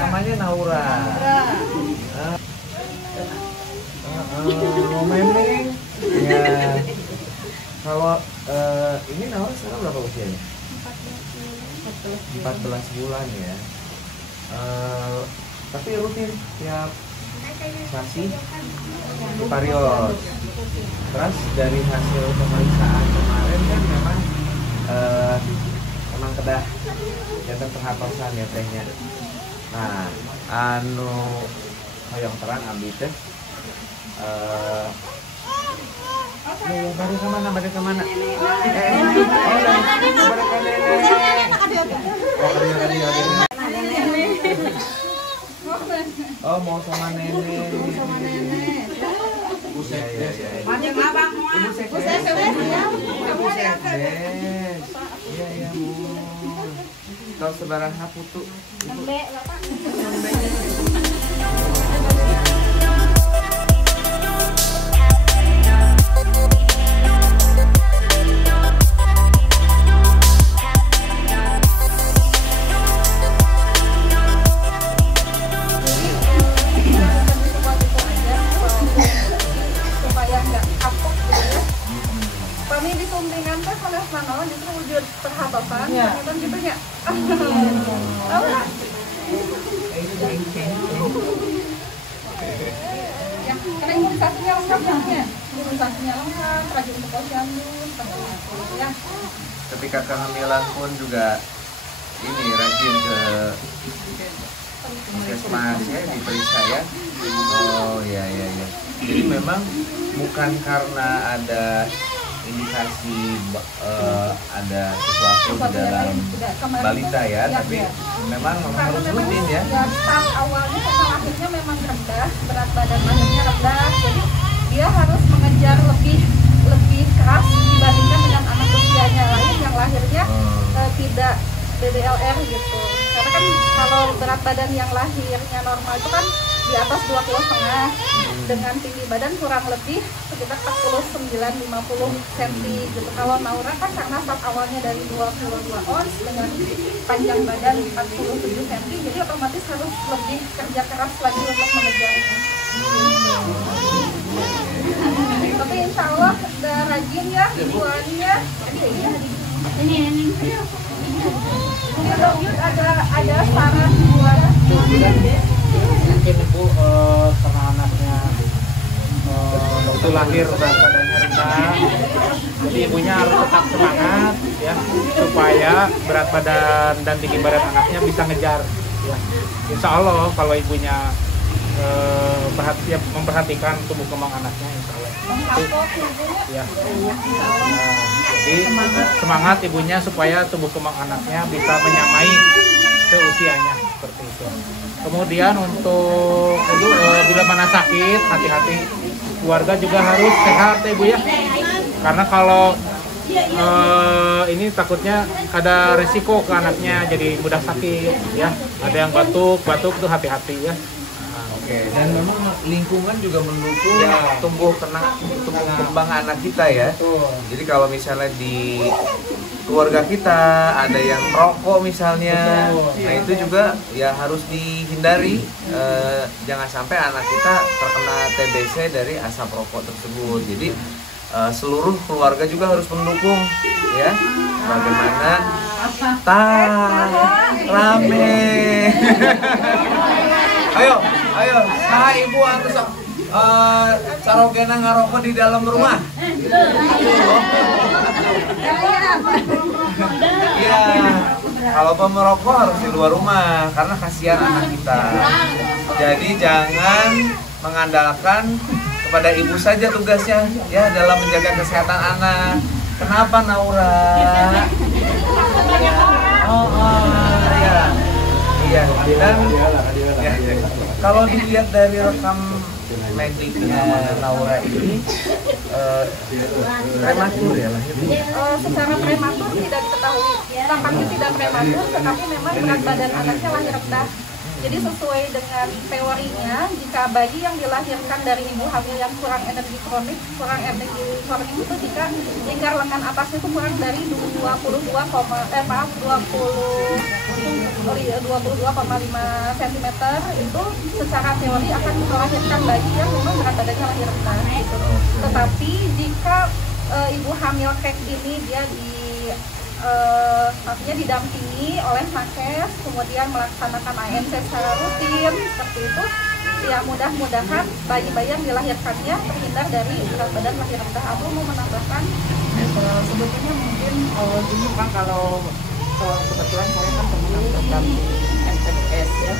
Namanya Naura. Memeng. Ya. Kalau ini Naura sekarang berapa usianya? 14 bulan ya. Tapi rutin tiap kasih varios. Terus dari hasil pemeriksaan kemarin kan memang kedah jatuh perhatosan ya tehnya. Nah, hoyong terang ambil tes. Ya, balik kemana? Balik ke nenek. Oh, mau sama nenek. Ibu sekdes. Ibu sekdes. Iya, iya, Bu. Tahu sebarang putu. Kami disumbingan teh oleh manawan justru wujud perhatosan, kan gitu ya. Tahu nggak? Ya, karena imunisasinya lengkap ya. Imunisasinya lengkap, rajin untuk posyandu, ya. Ketika kehamilan pun juga ini rajin ke puskesmas ya, diperiksa ya. Oh iya. Jadi memang bukan karena ada indikasi ada sesuatu di dalam balita ya, tapi memang harus rutin ya. Start awalnya karena lahirnya memang rendah, berat badan lahirnya rendah, jadi dia harus mengejar lebih keras dibandingkan dengan anak usianya lain yang lahirnya tidak DDLR gitu. Karena kan kalau berat badan yang lahirnya normal itu kan di atas 2,5 kg dengan tinggi badan kurang lebih sekitar 49-50 cm gitu. Kalau Naura kan karena start awalnya dari 22 ons dengan panjang badan 47 cm, jadi otomatis harus lebih kerja keras lagi untuk mengejarnya. Tapi insya Allah udah rajin ya buahnya. Ini dok, ada saran buat mungkin ibu karena anaknya waktu lahir berat badannya rendah, jadi ibunya harus tetap semangat ya supaya berat badan dan tinggi badan anaknya bisa ngejar ya. Insya Allah kalau ibunya memperhatikan tumbuh kembang anaknya, insya Allah ya. Jadi semangat ibunya supaya tumbuh kembang anaknya bisa menyamai seusianya seperti itu. Kemudian untuk ibu bila mana sakit, hati-hati, keluarga juga harus sehat ya ibu ya, karena kalau ini takutnya ada resiko ke anaknya jadi mudah sakit ya. Ada yang batuk tuh hati-hati ya. Oke, dan memang lingkungan juga mendukung tumbuh kembang anak kita ya. Jadi kalau misalnya di keluarga kita ada yang merokok misalnya, nah itu juga ya harus dihindari. Jangan sampai anak kita terkena TBC dari asap rokok tersebut. Jadi seluruh keluarga juga harus mendukung ya. Bagaimana rame. Ayo, saha ibu anu sok sarogena ngarokok di dalam rumah. Iya, kalau pemerokok harus di luar rumah karena kasihan anak kita. Jadi jangan mengandalkan kepada ibu saja tugasnya ya dalam menjaga kesehatan anak. Kenapa Naura? Oh Iya, dan ya, kalau dilihat dari rekam mediknya Naura ini prematur ya lahirnya. Secara prematur tidak diketahui, tampaknya tidak prematur, tetapi memang berat badan anaknya lahir rendah. Jadi sesuai dengan teorinya, jika bayi yang dilahirkan dari ibu hamil yang kurang energi kronik itu jika lingkar lengan atasnya itu kurang dari 22,5 cm itu secara teori akan melahirkan bayi yang memang berat badannya lahir rendah. Gitu. Tetapi jika ibu hamil kek ini dia artinya didampingi oleh nakes, kemudian melaksanakan ANC secara rutin seperti itu, ya mudah-mudahan bayi-bayi yang dilahirkannya terhindar dari berat badan lahir rendah. Aku mau menambahkan sebetulnya mungkin ini Pak, kalau kebetulan saya kan pemenang program MPDS ya,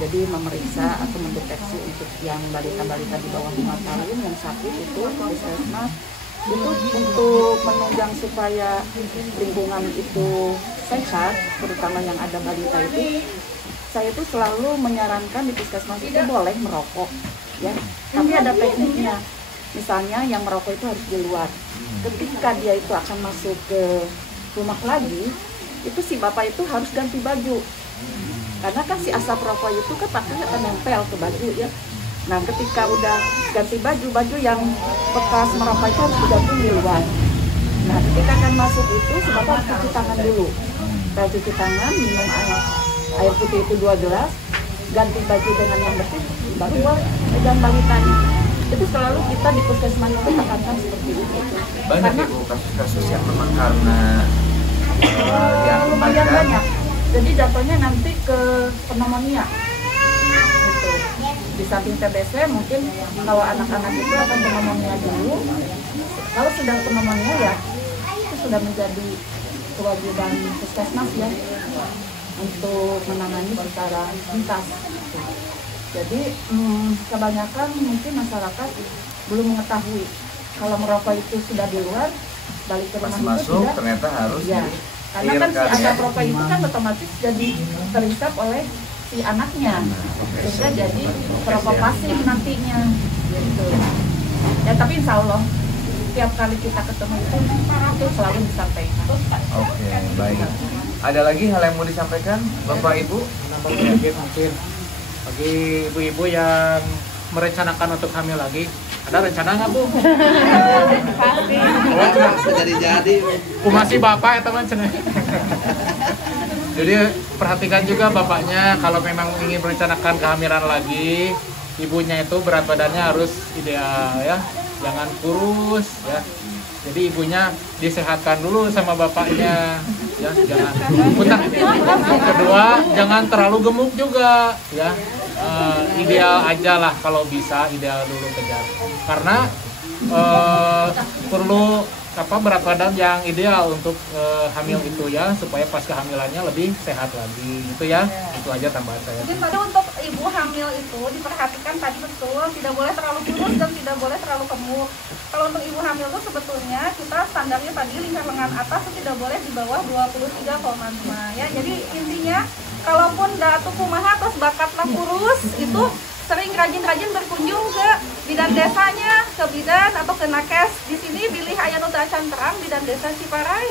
jadi memeriksa atau mendeteksi untuk yang balita-balita di bawah 5 tahun yang sakit itu puskesmas itu untuk menunjang supaya lingkungan itu sehat, terutama yang ada balita itu, saya tuh selalu menyarankan di puskesmas itu boleh merokok, ya. Tapi ada tekniknya. Misalnya yang merokok itu harus di luar. Ketika dia itu akan masuk ke rumah lagi, itu si bapak itu harus ganti baju. Karena kan si asap rokok itu kan pasti akan nempel ke baju ya. Nah, ketika udah ganti baju yang bekas merokok itu harus diganti di luar. Nah, ketika akan masuk itu, si bapak harus cuci tangan dulu. Setelah cuci tangan, minum air putih itu 2 gelas, ganti baju dengan yang bersih, baru buat pegang balitanya. Itu selalu kita di puskesmas itu tekankan seperti itu. Banyak ibu kasus-kasus yang memang karena lumayan banyak. Jadi jatuhnya nanti ke pneumonia. Di samping TBC mungkin kalau anak-anak itu akan pneumonia dulu. Kalau sudah pneumonia ya itu sudah menjadi kewajiban puskesmas ya untuk menangani secara tuntas. Jadi kebanyakan mungkin masyarakat belum mengetahui kalau merokok itu sudah di luar, balik ke rumah itu tidak. Ternyata harus ya. Karena kan si asap rokok itu kan otomatis jadi terhisap oleh si anaknya, sehingga jadi perokok pasif nantinya gitu. Ya tapi insya Allah tiap kali kita ketemu itu selalu disampaikan. Oke, baik. Ada lagi hal yang mau disampaikan Bapak Ibu? Menambah sedikit mungkin bagi ibu-ibu yang merencanakan untuk hamil lagi, ada rencana nggak Bu? Pasti. Jadi. Masih bapak ya teman cenah. Jadi perhatikan juga bapaknya kalau memang ingin merencanakan kehamilan lagi, ibunya itu berat badannya harus ideal ya, jangan kurus ya. Jadi ibunya disehatkan dulu sama bapaknya ya, jangan. Bentar. Kedua, jangan terlalu gemuk juga ya. Ideal aja lah kalau bisa, ideal dulu kejar. Karena perlu berat badan yang ideal untuk hamil itu ya, supaya pas kehamilannya lebih sehat lagi gitu ya. Itu aja tambahan saya. Mungkin pada untuk ibu hamil itu diperhatikan tadi betul, tidak boleh terlalu kurus dan tidak boleh terlalu gemuk. Kalau untuk ibu hamil itu sebetulnya kita standarnya tadi lingkar lengan atas itu tidak boleh di bawah 23,5 ya. Jadi intinya kalaupun datu kumaha terus bakatlah kurus itu sering rajin-rajin berkunjung ke bidan desanya, ke bidan atau ke nakes. Di sini pilih aya nu acan terang bidan desa Ciparai.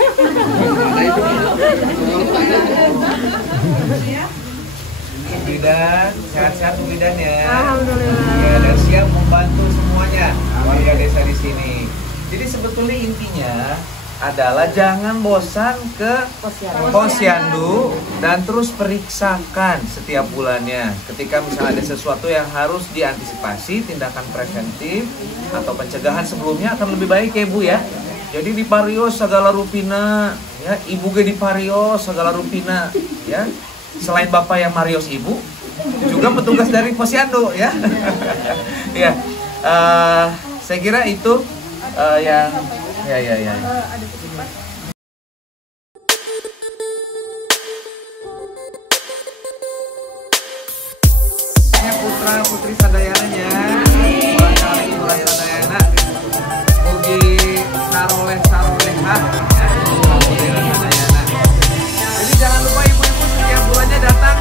Bidan, sehat-sehat Bu Bidan ya. Alhamdulillah. Ya, dan siap membantu semuanya warga desa di sini. Jadi sebetulnya intinya adalah jangan bosan ke posyandu dan terus periksakan setiap bulannya. Ketika misalnya ada sesuatu yang harus diantisipasi, tindakan preventif atau pencegahan sebelumnya akan lebih baik ya Bu ya. Jadi di parios segala rupina ya, ibu ge di parios segala rupina ya. Selain bapak yang marios ibu, juga petugas dari posyandu ya. Ya, saya kira itu yang ya. Putra putri sadayananya, mulai sadayana, mugi saroleh-sarolehah ya, putri sadayana. Jadi jangan lupa ibu-ibu setiap bulannya datang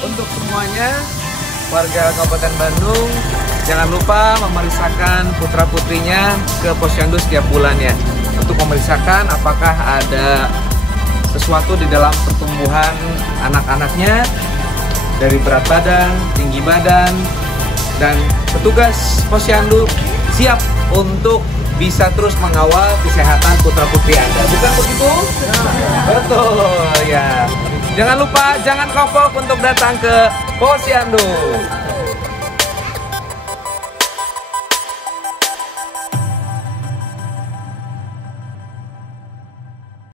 Untuk semuanya, warga Kabupaten Bandung, jangan lupa memeriksakan putra-putrinya ke Posyandu setiap bulannya untuk memeriksakan apakah ada sesuatu di dalam pertumbuhan anak-anaknya dari berat badan, tinggi badan, dan petugas Posyandu siap untuk bisa terus mengawal kesehatan putra-putri Anda. Bukan begitu? Betul ya. Jangan lupa, jangan kapok untuk datang ke Posyandu.